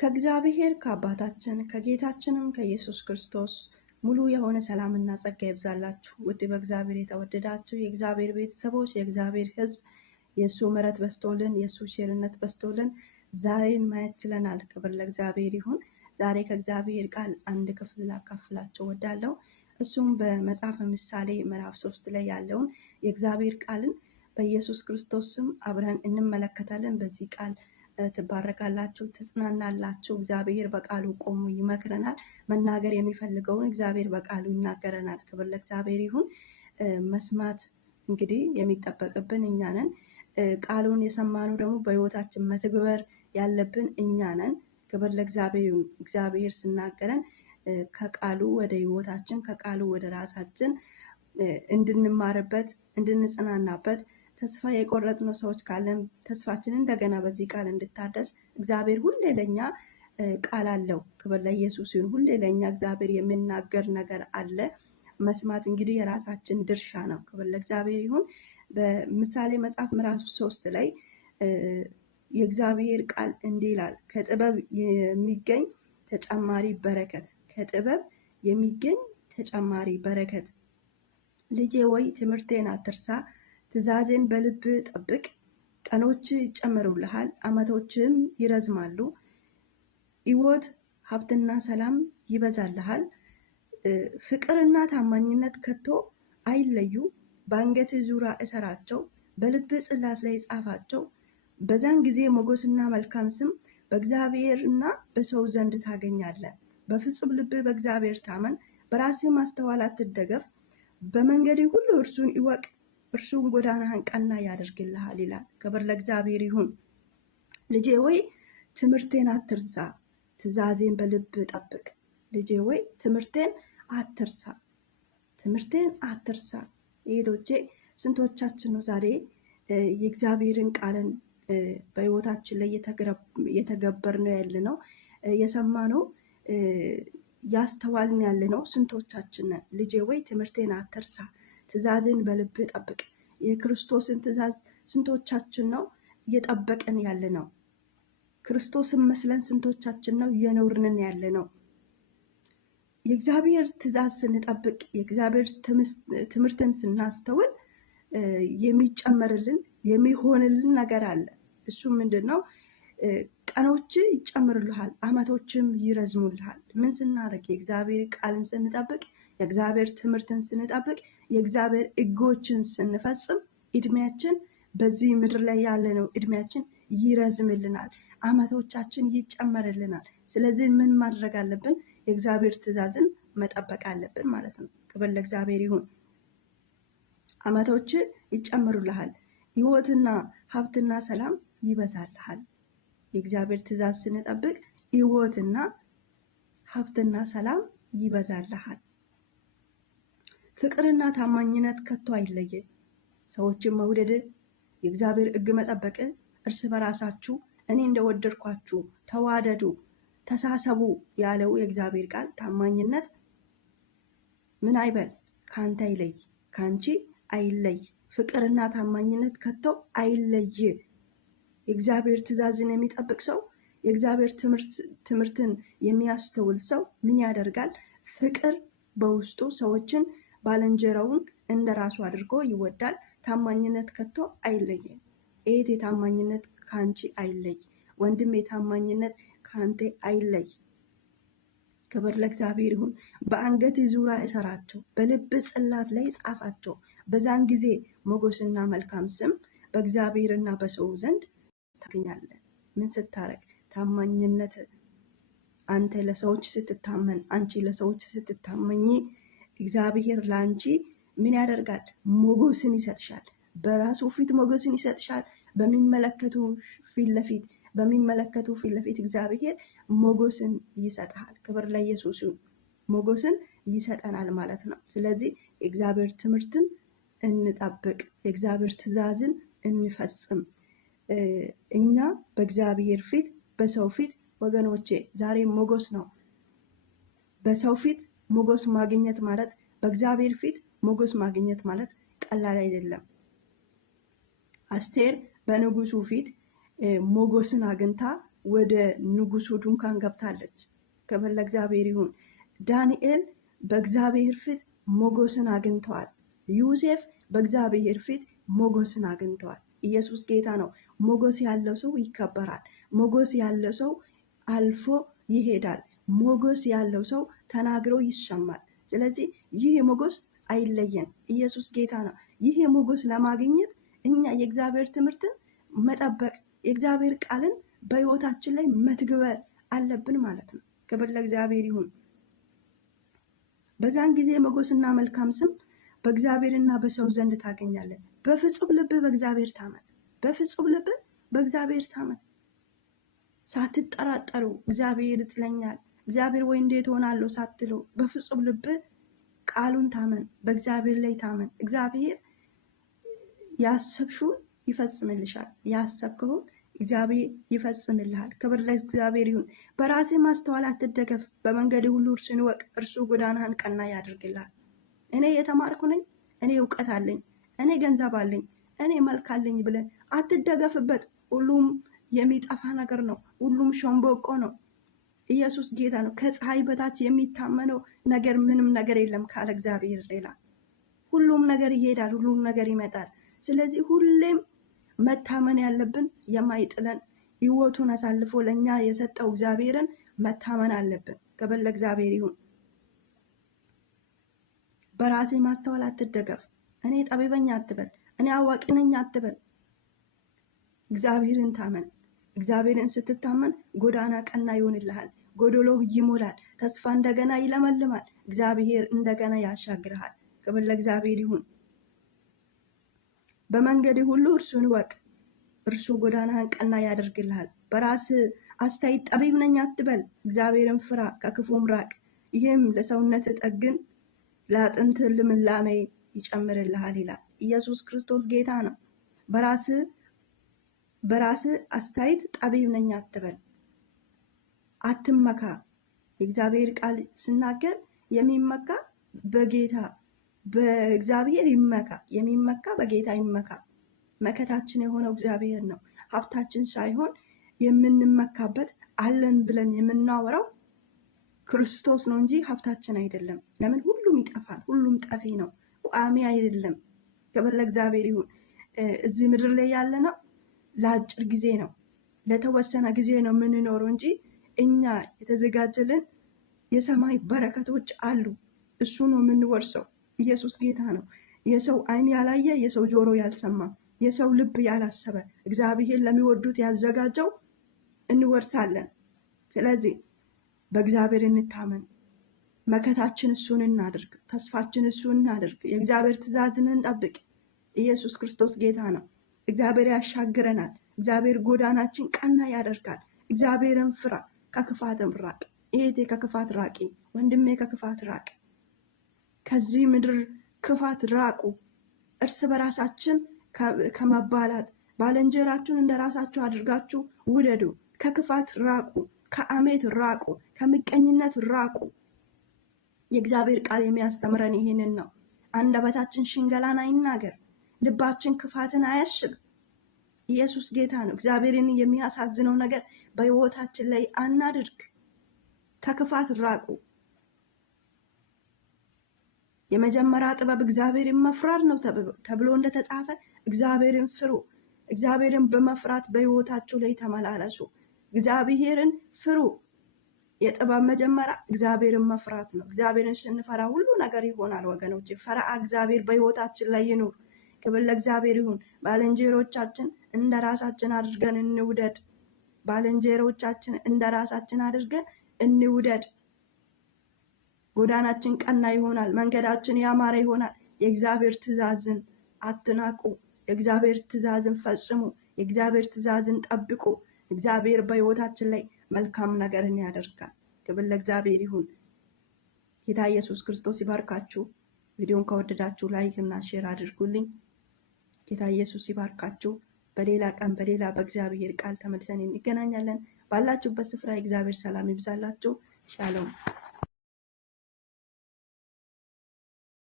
ከእግዚአብሔር ከአባታችን ከጌታችንም ከኢየሱስ ክርስቶስ ሙሉ የሆነ ሰላምና ጸጋ ይብዛላችሁ። ውድ በእግዚአብሔር የተወደዳችሁ የእግዚአብሔር ቤተሰቦች፣ የእግዚአብሔር ሕዝብ የእሱ ምሕረት በስቶልን የእሱ ቸርነት በስቶልን ዛሬን ማየት ችለናል። ክብር ለእግዚአብሔር ይሁን። ዛሬ ከእግዚአብሔር ቃል አንድ ክፍል ላካፍላችሁ እወዳለሁ። እሱም በመጽሐፈ ምሳሌ ምዕራፍ 3 ላይ ያለውን የእግዚአብሔር ቃልን በኢየሱስ ክርስቶስ ስም አብረን እንመለከታለን። በዚህ ቃል ትባረካላችሁ፣ ትጽናናላችሁ። እግዚአብሔር በቃሉ ቆሞ ይመክረናል። መናገር የሚፈልገውን እግዚአብሔር በቃሉ ይናገረናል። ክብር ለእግዚአብሔር ይሁን። መስማት እንግዲህ የሚጠበቅብን እኛ ነን። ቃሉን የሰማነው ደግሞ በሕይወታችን መተግበር ያለብን እኛ ነን። ክብር ለእግዚአብሔር ይሁን። እግዚአብሔር ሲናገረን ከቃሉ ወደ ሕይወታችን ከቃሉ ወደ ራሳችን እንድንማርበት እንድንጽናናበት ተስፋ የቆረጥነው ሰዎች ካለን ተስፋችን እንደገና በዚህ ቃል እንድታደስ እግዚአብሔር ሁሌ ለኛ ቃል አለው። ክብር ለኢየሱስ ይሁን። ሁሌ ለኛ እግዚአብሔር የሚናገር ነገር አለ። መስማት እንግዲህ የራሳችን ድርሻ ነው። ክብር ለእግዚአብሔር ይሁን። በምሳሌ መጽሐፍ ምዕራፍ 3 ላይ የእግዚአብሔር ቃል እንዲህ ይላል፣ ከጥበብ የሚገኝ ተጨማሪ በረከት፣ ከጥበብ የሚገኝ ተጨማሪ በረከት። ልጄ ወይ ትምህርቴን አትርሳ፣ ትእዛዜን በልብ ጠብቅ። ቀኖች ይጨመሩልሃል፣ ዓመቶችም ይረዝማሉ። ሕይወት ሀብትና ሰላም ይበዛልሃል። ፍቅርና ታማኝነት ከቶ አይለዩ። በአንገት ዙሪያ እሰራቸው፣ በልብ ጽላት ላይ ጻፋቸው። በዛን ጊዜ ሞገስና መልካም ስም በእግዚአብሔርና በሰው ዘንድ ታገኛለህ። በፍጹም ልብ በእግዚአብሔር ታመን፣ በራስህ ማስተዋል አትደገፍ። በመንገድ ሁሉ እርሱን ይወቅ፣ እርሱም ጎዳናህን ቀና ያደርግልሃል ይላል። ክብር ለእግዚአብሔር ይሁን። ልጄ ወይ ትምህርቴን አትርሳ፣ ትእዛዜን በልብ ጠብቅ። ልጄ ወይ ትምህርቴን አትርሳ፣ ትምህርቴን አትርሳ። እህቶቼ ስንቶቻችን ነው ዛሬ የእግዚአብሔርን ቃልን በሕይወታችን ላይ የተገበርነው ያለነው የሰማነው ያስተዋልን ያለነው ስንቶቻችን ነን? ልጄ ወይ ትምህርቴን አትርሳ፣ ትእዛዝን በልብ ጠብቅ። የክርስቶስን ትእዛዝ ስንቶቻችን ነው እየጠበቀን ያለ ነው? ክርስቶስን መስለን ስንቶቻችን ነው እየኖርንን ያለ ነው? የእግዚአብሔር ትእዛዝ ስንጠብቅ የእግዚአብሔር ትምህርትን ስናስተውል የሚጨመርልን የሚሆንልን ነገር አለ። እሱ ምንድን ነው? ቀኖች ይጨምሩልሃል፣ ዓመቶችም ይረዝሙልሃል። ምን ስናደርግ? የእግዚአብሔር ቃልን ስንጠብቅ፣ የእግዚአብሔር ትምህርትን ስንጠብቅ፣ የእግዚአብሔር ሕጎችን ስንፈጽም እድሜያችን በዚህ ምድር ላይ ያለነው እድሜያችን ይረዝምልናል፣ ዓመቶቻችን ይጨመርልናል። ስለዚህ ምን ማድረግ አለብን? የእግዚአብሔር ትእዛዝን መጠበቅ አለብን ማለት ነው። ክብር ለእግዚአብሔር ይሁን። ዓመቶች ይጨምሩልሃል፣ ሕይወትና ሀብትና ሰላም ይበዛልሃል። የእግዚአብሔር ትእዛዝ ስንጠብቅ ሕይወትና ሀብትና ሰላም ይበዛልሃል። ፍቅርና ታማኝነት ከቶ አይለየ። ሰዎችን መውደድ፣ የእግዚአብሔር ሕግ መጠበቅ፣ እርስ በራሳችሁ እኔ እንደወደድኳችሁ ተዋደዱ፣ ተሳሰቡ ያለው የእግዚአብሔር ቃል ታማኝነት ምን አይበል? ካንተ አይለይ፣ ካንቺ አይለይ። ፍቅርና ታማኝነት ከቶ አይለይ። የእግዚአብሔር ትእዛዝን የሚጠብቅ ሰው፣ የእግዚአብሔር ትምህርትን የሚያስተውል ሰው ምን ያደርጋል? ፍቅር በውስጡ ሰዎችን ባልንጀራውን እንደ ራሱ አድርጎ ይወዳል። ታማኝነት ከቶ አይለይ። እህቴ ታማኝነት ካንቺ አይለይ። ወንድሜ ታማኝነት ካንተ አይለይ። ክብር ለእግዚአብሔር ይሁን። በአንገት ዙሪያ እሰራቸው፣ በልብ ጽላት ላይ ጻፋቸው። በዛን ጊዜ ሞገስና መልካም ስም በእግዚአብሔርና በሰው ዘንድ ታገኛለህ። ምን ስታረግ? ታማኝነት። አንተ ለሰዎች ስትታመን፣ አንቺ ለሰዎች ስትታመኝ እግዚአብሔር ለአንቺ ምን ያደርጋል? ሞገስን ይሰጥሻል። በራሱ ፊት ሞገስን ይሰጥሻል። በሚመለከቱ ፊት ለፊት እግዚአብሔር ሞገስን ይሰጣል። ክብር ለኢየሱስ ይሁን። ሞገስን ይሰጠናል ማለት ነው። ስለዚህ የእግዚአብሔር ትምህርትን እንጠብቅ፣ የእግዚአብሔር ትእዛዝን እንፈጽም። እኛ በእግዚአብሔር ፊት በሰው ፊት ወገኖቼ ዛሬ ሞገስ ነው። በሰው ፊት ሞገስ ማግኘት ማለት በእግዚአብሔር ፊት ሞገስ ማግኘት ማለት ቀላል አይደለም። አስቴር በንጉሱ ፊት ሞገስን አግኝታ ወደ ንጉሱ ድንኳን ገብታለች። ክብር ለእግዚአብሔር ይሁን። ዳንኤል በእግዚአብሔር ፊት ሞገስን አግኝተዋል። ዮሴፍ በእግዚአብሔር ፊት ሞገስን አግኝተዋል። ኢየሱስ ጌታ ነው። ሞገስ ያለው ሰው ይከበራል። ሞገስ ያለው ሰው አልፎ ይሄዳል። ሞገስ ያለው ሰው ተናግሮ ይሰማል። ስለዚህ ይህ ሞገስ አይለየን። ኢየሱስ ጌታ ነው። ይህ ሞገስ ለማግኘት እኛ የእግዚአብሔር ትምህርትን መጠበቅ፣ የእግዚአብሔር ቃልን በሕይወታችን ላይ መትግበር አለብን ማለት ነው። ክብር ለእግዚአብሔር ይሁን። በዛን ጊዜ ሞገስና መልካም ስም በእግዚአብሔርና በሰው ዘንድ ታገኛለን። በፍጹም ልብ በእግዚአብሔር ታመን። በፍጹም ልብ በእግዚአብሔር ታመን። ሳትጠራጠሩ እግዚአብሔር ይጥለኛል፣ እግዚአብሔር ወይ እንዴት ሆናለሁ ሳትሉ በፍጹም ልብ ቃሉን ታመን። በእግዚአብሔር ላይ ታመን። እግዚአብሔር ያሰብሽውን ይፈጽምልሻል። ያሰብከውን እግዚአብሔር ይፈጽምልሃል። ክብር ለእግዚአብሔር ይሁን። በራሴ ማስተዋል አትደገፍ፣ በመንገድ ሁሉ እርሱን እወቅ፣ እርሱ ጎዳናህን ቀና ያደርግልሃል። እኔ የተማርኩ ነኝ፣ እኔ እውቀት አለኝ፣ እኔ ገንዘብ አለኝ፣ እኔ መልክ አለኝ ብለን አትደገፍበት። ሁሉም የሚጠፋ ነገር ነው። ሁሉም ሸምበቆ ነው። ኢየሱስ ጌታ ነው። ከፀሐይ በታች የሚታመነው ነገር ምንም ነገር የለም ካለ እግዚአብሔር ሌላ። ሁሉም ነገር ይሄዳል፣ ሁሉም ነገር ይመጣል። ስለዚህ ሁሌም መታመን ያለብን የማይጥለን ሕይወቱን አሳልፎ ለኛ የሰጠው እግዚአብሔርን መታመን አለብን። ክብር ለእግዚአብሔር ይሁን። በራሴ ማስተዋል አትደገፍ፣ እኔ ጠቢበኛ አትበል፣ እኔ አዋቂ ነኝ አትበል። እግዚአብሔርን ታመን። እግዚአብሔርን ስትታመን ጎዳና ቀና ይሆንልሃል፣ ጎዶሎ ይሞላል፣ ተስፋ እንደገና ይለመልማል፣ እግዚአብሔር እንደገና ያሻግርሃል። ክብር ለእግዚአብሔር ይሁን። በመንገድ ሁሉ እርሱን እወቅ፣ እርሱ ጎዳናህን ቀና ያደርግልሃል። በራስ አስተያየት ጠቢብ ነኝ አትበል፣ እግዚአብሔርን ፍራ፣ ከክፉም ራቅ። ይህም ለሰውነት ጠግን፣ ለአጥንት ልምላሜ ይጨምርልሃል ይላል። ኢየሱስ ክርስቶስ ጌታ ነው። በራስ አስተያየት ጠቢብ ነኝ አትበል፣ አትመካ። የእግዚአብሔር ቃል ሲናገር የሚመካ በጌታ በእግዚአብሔር ይመካ፣ የሚመካ በጌታ ይመካ። መከታችን የሆነው እግዚአብሔር ነው። ሀብታችን ሳይሆን የምንመካበት አለን ብለን የምናወራው ክርስቶስ ነው እንጂ ሀብታችን አይደለም። ለምን? ሁሉም ይጠፋል፣ ሁሉም ጠፊ ነው፣ ቋሚ አይደለም። ክብር ለእግዚአብሔር ይሁን። እዚህ ምድር ላይ ያለነው ለአጭር ጊዜ ነው፣ ለተወሰነ ጊዜ ነው የምንኖረው እንጂ እኛ የተዘጋጀልን የሰማይ በረከቶች አሉ። እሱ ነው የምንወርሰው። ኢየሱስ ጌታ ነው። የሰው ዓይን ያላየ፣ የሰው ጆሮ ያልሰማ፣ የሰው ልብ ያላሰበ እግዚአብሔር ለሚወዱት ያዘጋጀው እንወርሳለን። ስለዚህ በእግዚአብሔር እንታመን። መከታችን እሱን እናድርግ፣ ተስፋችን እሱን እናድርግ። የእግዚአብሔር ትእዛዝን እንጠብቅ። ኢየሱስ ክርስቶስ ጌታ ነው። እግዚአብሔር ያሻግረናል። እግዚአብሔር ጎዳናችን ቀና ያደርጋል። እግዚአብሔርን ፍራ፣ ከክፋትም ራቅ። እህቴ ከክፋት ራቂ፣ ወንድሜ ከክፋት ራቅ። ከዚህ ምድር ክፋት ራቁ። እርስ በራሳችን ከመባላት ባልንጀራችሁን እንደ ራሳችሁ አድርጋችሁ ውደዱ። ከክፋት ራቁ፣ ከአሜት ራቁ፣ ከምቀኝነት ራቁ። የእግዚአብሔር ቃል የሚያስተምረን ይህንን ነው። አንደበታችን ሽንገላን አይናገር፣ ልባችን ክፋትን አያስብ። ኢየሱስ ጌታ ነው። እግዚአብሔርን የሚያሳዝነው ነገር በሕይወታችን ላይ አናድርግ። ከክፋት ራቁ። የመጀመሪያ ጥበብ እግዚአብሔርን መፍራት ነው ተብሎ እንደተጻፈ እግዚአብሔርን ፍሩ። እግዚአብሔርን በመፍራት በሕይወታችሁ ላይ ተመላለሱ። እግዚአብሔርን ፍሩ። የጥበብ መጀመሪያ እግዚአብሔርን መፍራት ነው። እግዚአብሔርን ስንፈራ ሁሉ ነገር ይሆናል ወገኖች። ፈርሃ እግዚአብሔር በሕይወታችን ላይ ይኑር። ክብር ለእግዚአብሔር ይሁን። ባልንጀሮቻችን እንደ ራሳችን አድርገን እንውደድ። ባልንጀሮቻችን እንደ ራሳችን አድርገን እንውደድ። ጎዳናችን ቀና ይሆናል፣ መንገዳችን ያማረ ይሆናል። የእግዚአብሔር ትእዛዝን አትናቁ። የእግዚአብሔር ትእዛዝን ፈጽሙ። የእግዚአብሔር ትእዛዝን ጠብቁ። እግዚአብሔር በሕይወታችን ላይ መልካም ነገርን ያደርጋል። ክብር ለእግዚአብሔር ይሁን። ጌታ ኢየሱስ ክርስቶስ ይባርካችሁ። ቪዲዮን ከወደዳችሁ ላይክ እና ሼር አድርጉልኝ። ጌታ ኢየሱስ ይባርካችሁ። በሌላ ቀን በሌላ በእግዚአብሔር ቃል ተመልሰን እንገናኛለን። ባላችሁበት ስፍራ የእግዚአብሔር ሰላም ይብዛላችሁ። ሻሎም